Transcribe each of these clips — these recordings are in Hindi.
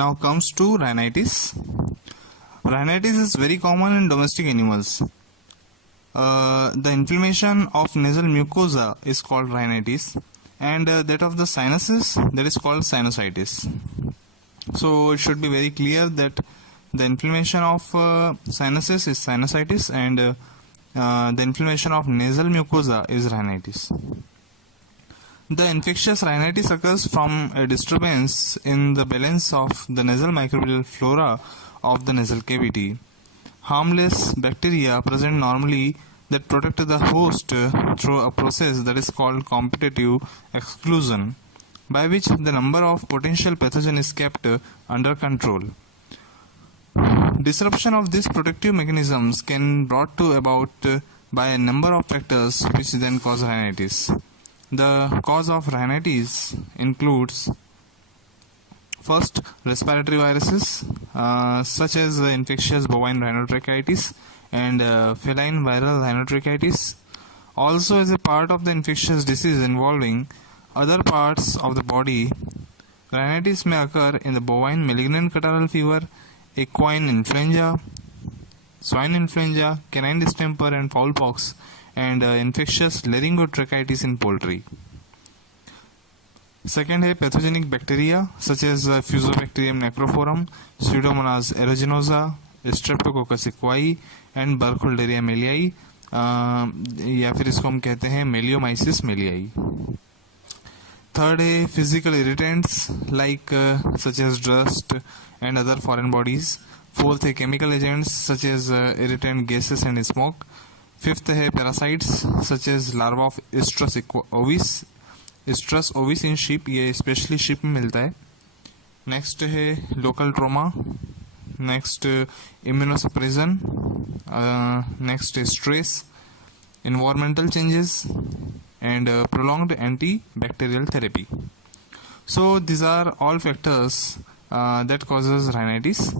Now comes to rhinitis. Rhinitis is very common in domestic animals. The inflammation of nasal mucosa is called rhinitis, and that of the sinuses, that is called sinusitis. So it should be very clear that the inflammation of sinuses is sinusitis, and the inflammation of nasal mucosa is rhinitis. The infectious rhinitis occurs from a disturbance in the balance of the nasal microbial flora of the nasal cavity. Harmless bacteria present normally that protect the host through a process that is called competitive exclusion, by which the number of potential pathogen is kept under control. Disruption of these protective mechanisms can be brought to about by a number of factors which then cause rhinitis. The cause of rhinitis includes first, respiratory viruses such as infectious bovine rhinotracheitis and feline viral rhinotracheitis. Also, as a part of the infectious disease involving other parts of the body, rhinitis may occur in the bovine malignant catarrhal fever, equine influenza, swine influenza, canine distemper and foulpox, and infectious laryngotracheitis in poultry. Second है pathogenic bacteria such as Fusobacterium necrophorum, Pseudomonas aeruginosa, Streptococcus equi and Burkholderia meliae, या फिर इसको हम कहते हैं Meliomyces meliae. Third है physical irritants like such as dust and other foreign bodies. Fourth है chemical agents such as irritant gases and smoke. Fifth है parasites such as larva of Estrus ovis. Estrus ovis in sheep, ये स्पेशली sheep में मिलता है. नेक्स्ट है local trauma. Next immunosuppression. Next stress, environmental changes, and prolonged antibacterial therapy. So these are all factors that causes rhinitis.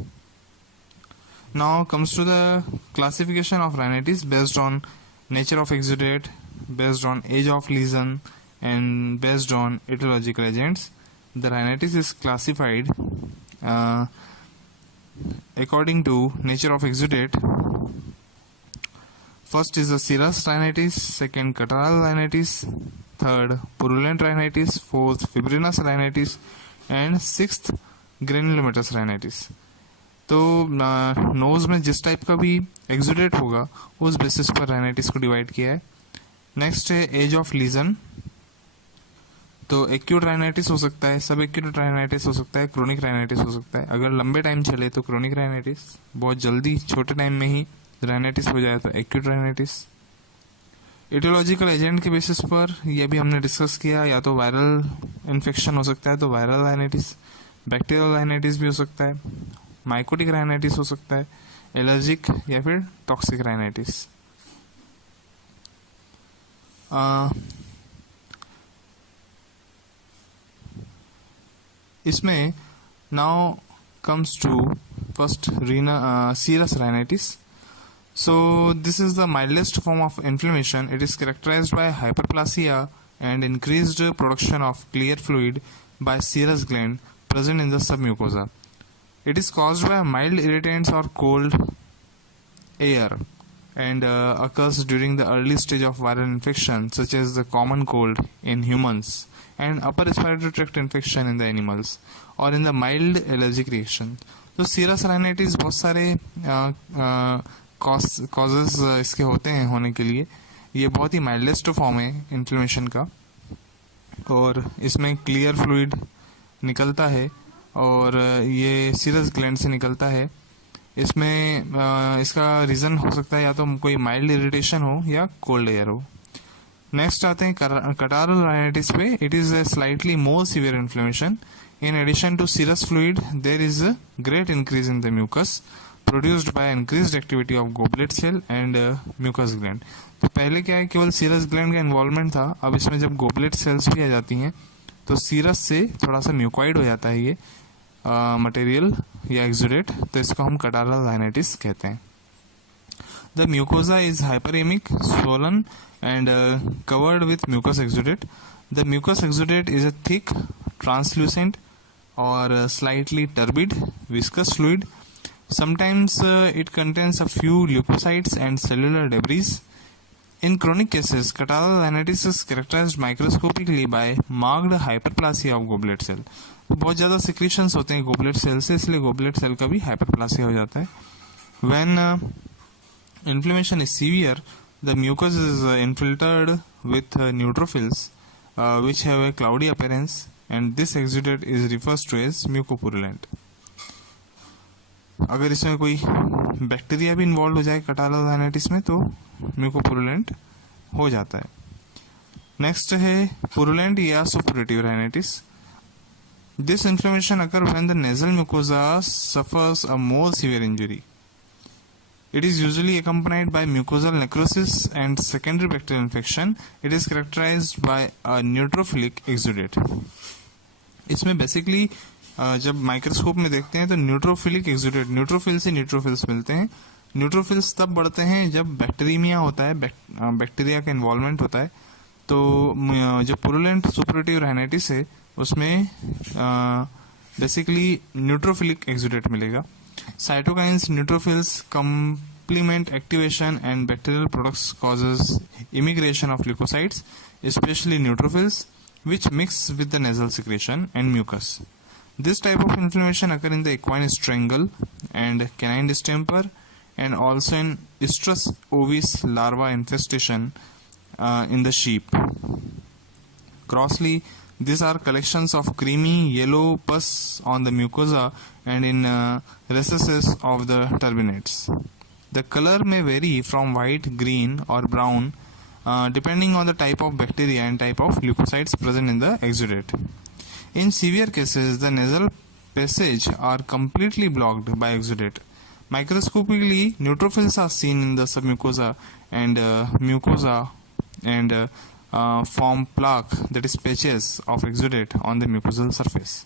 Now comes to the classification of rhinitis based on nature of exudate, based on age of lesion, and based on etiological agents. The rhinitis is classified according to nature of exudate. First is the serous rhinitis, second catarrhal rhinitis, third purulent rhinitis, fourth fibrinous rhinitis, and sixth granulomatous rhinitis. तो नोज में जिस टाइप का भी एक्सुडेट होगा उस बेसिस पर rhinitis को डिवाइड किया है. नेक्स्ट है एज ऑफ लीजन. तो एक्यूट राइनाइटिस हो सकता है, सब एक्यूट राइनाइटिस हो सकता है, क्रोनिक राइनाइटिस हो सकता है. अगर लंबे टाइम चले तो क्रोनिक राइनाइटिस, बहुत जल्दी छोटे टाइम में ही राइनाइटिस हो जाए तो एक्यूट राइनाइटिस. एटियोलॉजिकल एजेंट के बेसिस पर यह भी हमने डिस्कस किया, या तो वायरल इन्फेक्शन हो सकता है तो वायरल राइनाइटिस, बैक्टीरियल राइनाइटिस भी हो सकता है, माइकोटिक राइनाइटिस हो सकता है, एलर्जिक या फिर टॉक्सिक राइनाइटिस. इसमें now comes to first serous rhinitis. So this is the mildest form of inflammation. It is characterized by hyperplasia and increased production of clear fluid by serous gland present in the submucosa. It is caused by mild irritants or cold air and occurs during the early stage of viral infection such as the common cold in humans and upper respiratory tract infection in the animals or in the mild allergic reaction. तो serous rhinitis बहुत सारे causes इसके होते हैं होने के लिए. ये बहुत ही माइल्डेस्ट फॉर्म है इन्फ्लेमेशन का और इसमें क्लियर फ्लूइड निकलता है और ये सीरस ग्लैंड से निकलता है. इसमें इसका रीज़न हो सकता है या तो कोई माइल्ड इरिटेशन हो या कोल्ड एयर हो. नेक्स्ट आते हैं catarrhal rhinitis पे. It is a slightly more severe inflammation. In addition to serous fluid, there is a great increase in the mucus produced by increased activity of goblet cell and mucus gland. तो पहले क्या है, केवल सीरस ग्लैंड का इन्वॉल्वमेंट था. अब इसमें जब गोबलेट सेल्स भी आ जाती हैं तो सीरस से थोड़ा सा म्यूकॉइड हो जाता है ये मटेरियल या एक्सुडेट, तो इसको हम catarrhal rhinitis कहते हैं. The mucosa is hyperemic, swollen and covered with mucus exudate. The mucus exudate is a thick, translucent or slightly turbid viscous fluid. Sometimes it contains a few leukocytes and cellular debris. In chronic cases, catarrhal rhinitis is characterized microscopically by marked hyperplasia of goblet cell. तो बहुत ज़्यादा secretions होते हैं goblet cell से, इसलिए goblet cell का भी hyperplasia हो जाता है. When inflammation is severe, the mucus is infiltrated with neutrophils which have a cloudy appearance, and this exudate is referred to as mucopurulent. अगर इसमें कोई बैक्टीरिया भी इन्वॉल्व हो जाए catarrhal rhinitis में तो म्यूकोपुरुलेंट हो जाता है. नेक्स्ट है पुरुलेंट या suppurative rhinitis. This inflammation occurs when the nasal mucosa suffers a more severe injury. It is usually accompanied by mucosal necrosis and secondary bacterial infection. It is characterized by a neutrophilic exudate. इसमें बेसिकली जब माइक्रोस्कोप में देखते हैं तो न्यूट्रोफिलिक एक्सुडेट, न्यूट्रोफिल से न्यूट्रोफिल्स मिलते हैं. न्यूट्रोफिल्स तब बढ़ते हैं जब बैक्टीरिया होता है, बैक्टीरिया का इन्वॉल्वमेंट होता है. तो जो पुरुलेंट सुपरेटिव rhinitis है उसमें बेसिकली न्यूट्रोफिलिक एक्सुडेट मिलेगा. Cytokines neutrophils complement activation and bacterial products causes immigration of leukocytes, especially neutrophils, which mix with the nasal secretion and mucus. This type of inflammation occurs in the equine strangle and canine distemper, and also in Estrus ovis larva infestation in the sheep. Grossly, these are collections of creamy yellow pus on the mucosa and in recesses of the turbinates. The color may vary from white, green, or brown depending on the type of bacteria and type of leukocytes present in the exudate. In severe cases, the nasal passage are completely blocked by exudate. Microscopically, neutrophils are seen in the submucosa and mucosa and form plaque, that is patches of exudate on the mucosal surface.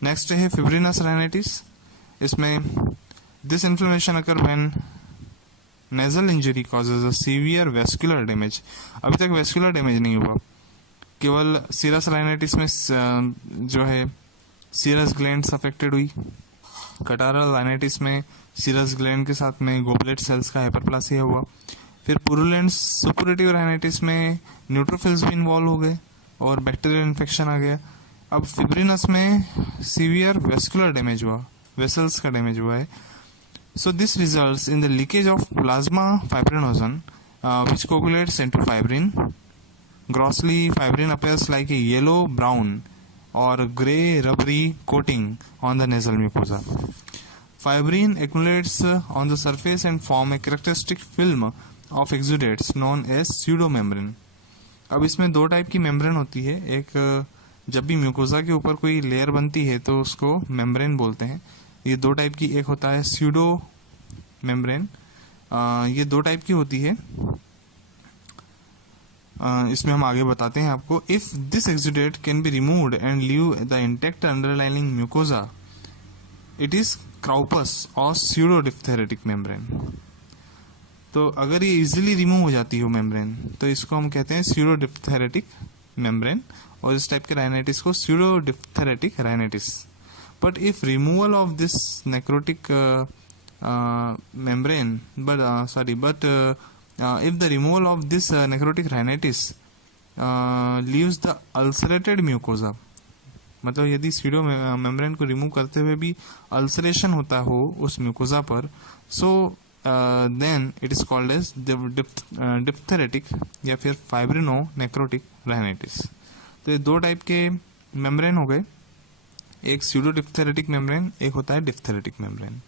Next है fibrinous rhinitis. इसमें this inflammation occurs when nasal injury causes a severe vascular damage. अभी तक vascular damage नहीं हुआ, केवल सीरस राइनाइटिस में जो है सीरस ग्लैंड्स अफेक्टेड हुई. कटारल राइनाइटिस में सीरस ग्लैंड के साथ में गोबलेट सेल्स का हाइपरप्लासिया हुआ. फिर पुरुलेंट सुपुरेटिव राइनाइटिस में न्यूट्रोफिल्स भी इन्वॉल्व हो गए और बैक्टीरियल इन्फेक्शन आ गया. अब फिब्रिनस में सीवियर वेस्कुलर डैमेज हुआ, वेसल्स का डैमेज हुआ है. So this results in the leakage of plasma fibrinogen which coagulates into fibrin. Grossly, fibrin appears like a yellow, brown, or grey rubbery coating on the nasal mucosa. Fibrin accumulates on the surface and form a characteristic film of exudates known as pseudomembrane. अब इसमें दो टाइप की मेम्ब्रेन होती है. एक जब भी म्यूकोसा के ऊपर कोई लेयर बनती है तो उसको मेम्ब्रेन बोलते हैं. ये दो टाइप की, एक होता है स्यूडो मेम्ब्रेन, ये दो टाइप की होती है. इसमें हम आगे बताते हैं आपको. If this exudate can be removed and leave the intact underlining mucosa, it is croupous और स्यूडो डिप्थेरेटिक मेम्ब्रेन. तो अगर ये इजीली रिमूव हो जाती हो मेम्ब्रेन तो इसको हम कहते हैं स्यूडो डिप्थेरेटिक मेम्ब्रेन, और इस टाइप के राइनाइटिस को pseudo diphtheritic rhinitis. But if removal of this necrotic membrane, but if the removal of this necrotic rhinitis leaves the ulcerated mucosa, मतलब यदि स्यूडो मेम्ब्रेन को रिमूव करते हुए भी अल्सरेशन होता हो उस म्यूकोसा पर, so then it is called as diphtheritic या फिर फाइब्रिनो नेक्रोटिक राइनाइटिस. तो ये दो टाइप के मेम्ब्रेन हो गए, एक स्यूडो डिप्थेरेटिक मेम्ब्रेन, एक होता है डिप्थेरेटिक मेम्ब्रेन.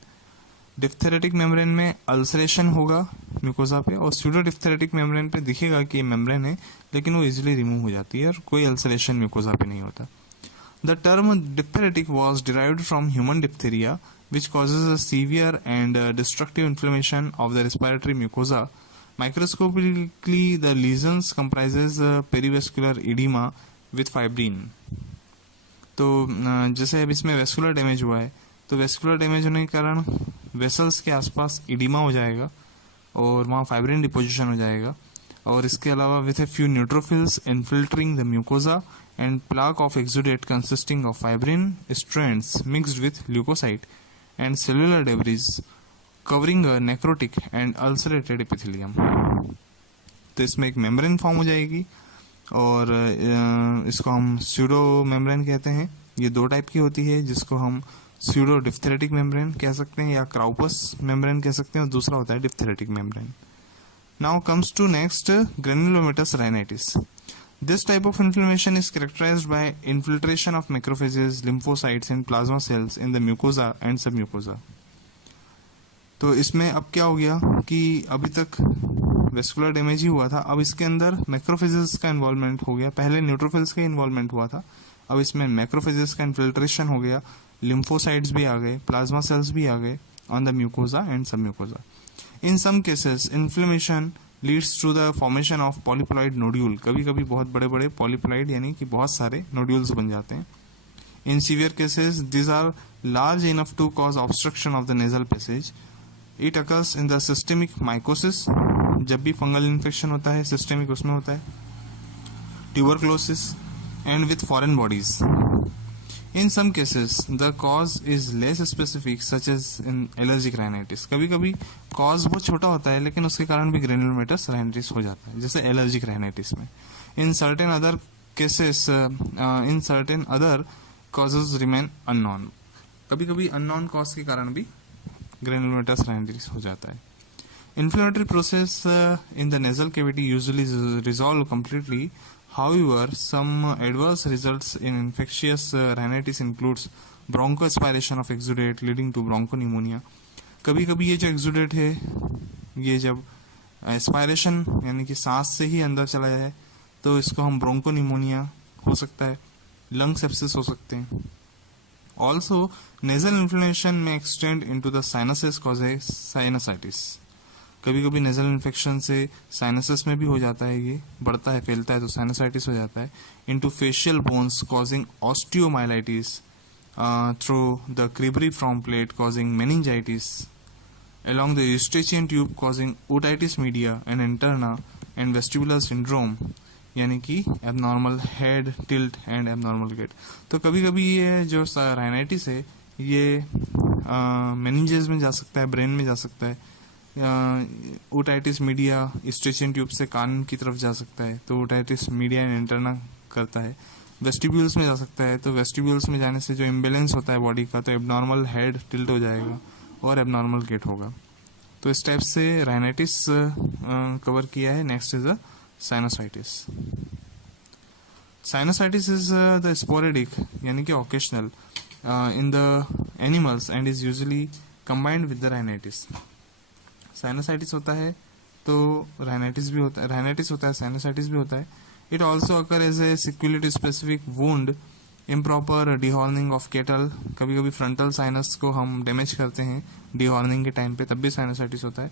डिप्थेरेटिक मेम्ब्रेन में अल्सरेशन होगा म्यूकोसा पे, और स्यूडो डिप्थेरेटिक मेम्ब्रेन पे दिखेगा कि ये मेम्ब्रेन है लेकिन वो इजीली रिमूव हो जाती है और कोई अल्सरेशन म्यूकोसा पे नहीं होता. The term diphtheritic was derived from human diphtheria which causes a severe and destructive inflammation of the respiratory mucosa. Microscopically, the lesions comprises perivascular edema with fibrin. तो जैसे अब इसमें वेस्कुलर डैमेज हुआ है तो वेस्कुलर डैमेज होने के कारण वेसल्स के आसपास इडीमा हो जाएगा और वहाँ फाइब्रिन डिपोजिशन हो जाएगा. और इसके अलावा with a few neutrophils infiltrating the mucosa and plaque of exudate consisting of fibrin strands mixed with leukocyte and cellular debris covering a necrotic and ulcerated epithelium. तो इसमें एक मेम्ब्रेन फॉर्म हो जाएगी और इसको हम स्यूडो मेम्ब्रेन कहते हैं. ये दो टाइप की होती है, जिसको हम स्यूडो डिप्थेरेटिक मेम्ब्रेन कह सकते हैं या क्राउपस मेम्ब्रेन कह सकते हैं, और दूसरा होता है diphtheritic membrane. Now comes to next granulomatous rhinitis. This type of inflammation is characterized by infiltration of macrophages, lymphocytes and plasma cells in the mucosa and submucosa. तो इसमें अब क्या हो गया कि अभी तक वेस्कुलर डैमेज ही हुआ था, अब इसके अंदर मैक्रोफेजेस का इन्वॉल्वमेंट हो गया. पहले न्यूट्रोफिल्स का इन्वॉल्वमेंट हुआ था, अब इसमें मैक्रोफेजेस का इन्फिल्ट्रेशन हो गया, लिम्फोसाइट्स भी आ गए, प्लाज्मा सेल्स भी आ गए on the mucosa and submucosa. In some cases inflammation leads to the formation of polyploid nodule. कभी कभी बहुत बड़े बड़े पॉलीप्लॉइड यानी कि बहुत सारे नोड्यूल्स बन जाते हैं. In severe cases this are large enough to cause obstruction of the nasal passage. It occurs in the systemic mycosis. जब भी फंगल इन्फेक्शन होता है सिस्टेमिक उसमें होता है. Tuberculosis and with foreign bodies. In some cases, the cause is less specific, such as in allergic rhinitis. कभी कभी cause बहुत छोटा होता है लेकिन उसके कारण भी granulomatous rhinitis हो जाता है, जैसे allergic rhinitis में. In certain other cases, in certain other causes remain unknown. कभी कभी unknown cause के कारण भी granulomatous rhinitis हो जाता है. Inflammatory process in the nasal cavity usually resolve completely. However, some adverse results in infectious rhinitis includes bronchoaspiration of exudate leading to bronchopneumonia. कभी कभी ये जो exudate है ये जब aspiration यानी कि सांस से ही अंदर चला जाए तो इसको हम bronchopneumonia हो सकता है, lung sepsis हो सकते हैं. Also, nasal inflammation may extend into the sinuses causing sinusitis. कभी कभी नेजल इन्फेक्शन से साइनसेस में भी हो जाता है, ये बढ़ता है फैलता है तो साइनसाइटिस हो जाता है. Into facial bones causing osteomyelitis through the cribriform plate causing meningitis along the eustachian tube causing otitis media and interna and vestibular syndrome यानी कि abnormal head tilt and abnormal gait. तो कभी कभी ये जो राइनाइटिस है ये मेनिंजेस में जा सकता है, ब्रेन में जा सकता है. ओटाइटिस मीडिया यूस्टेचियन ट्यूब से कान की तरफ जा सकता है तो ओटाइटिस मीडिया एंड इंटरना करता है. वेस्टिब्यूल्स में जा सकता है तो वेस्टिब्यूल्स में जाने से जो इम्बेलेंस होता है बॉडी का तो एबनॉर्मल हेड टिल्ट हो जाएगा और एबनॉर्मल गेट होगा. तो इस टाइप से राइनाइटिस कवर किया है. Next is a sinusitis. Sinusitis is the sporadic यानी कि occasional in the animals and is usually combined with the rhinitis. Sinusitis होता है तो राइनाइटिस भी होता है, राइनाइटिस होता है साइनोसाइटिस भी होता है. It also occur as a sequelae to specific wound. Improper dehorning of cattle. कभी कभी फ्रंटल साइनस को हम डैमेज करते हैं डिहॉर्निंग के टाइम पे, तब भी साइनोसाइटिस होता है.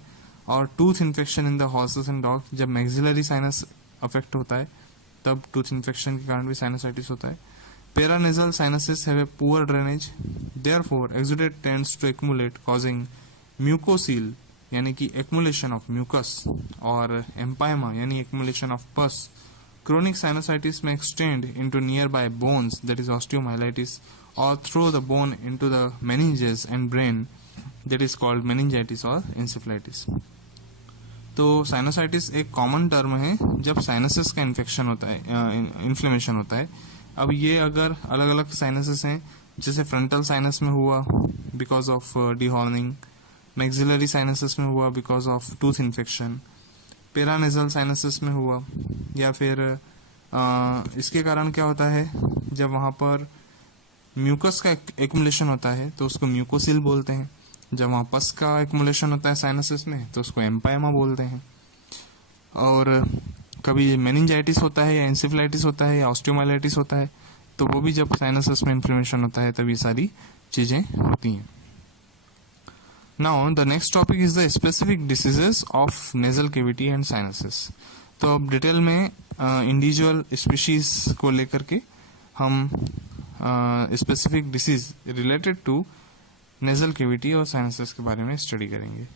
और tooth infection in the horses and dog. जब मैक्सिलरी साइनस अफेक्ट होता है तब टूथ इन्फेक्शन के कारण भी साइनोसाइटिस होता है. Paranasal sinuses have a poor drainage, therefore exudate tends to accumulate causing mucocele यानी कि एक्मुलेशन ऑफ म्यूकस और एम्पाइमा यानी accumulation of pus. Chronic sinusitis में extend into nearby bones that is osteomyelitis और through the bone into the meninges and brain that is called meningitis और एंसेफलाइटिस. तो साइनोसाइटिस एक कॉमन टर्म है जब साइनसेस का इन्फेक्शन होता है, इन्फ्लेमेशन होता है. अब ये अगर अलग अलग साइनसेस हैं जैसे फ्रंटल साइनस में हुआ because of dehorning, maxillary sinuses में हुआ because of tooth infection, paranasal sinuses में हुआ, या फिर इसके कारण क्या होता है जब वहां पर म्यूकस का एक्युमुलेशन होता है तो उसको म्यूकोसिल बोलते हैं. जब वहां पस का एक्युमुलेशन होता है साइनसेस में तो उसको एम्पाइमा बोलते हैं. और कभी मेनिंजाइटिस होता है या एंसेफलाइटिस होता है या ऑस्टियोमाइलाइटिस होता है तो वो भी जब साइनसेस में इन्फ्लेमेशन होता है तभी सारी चीजें होती हैं. Now the next topic is the specific diseases of nasal cavity and sinuses. तो अब डिटेल में इंडिविजुअल स्पीशीज को लेकर के हम specific disease related to nasal cavity और साइनसेस के बारे में स्टडी करेंगे.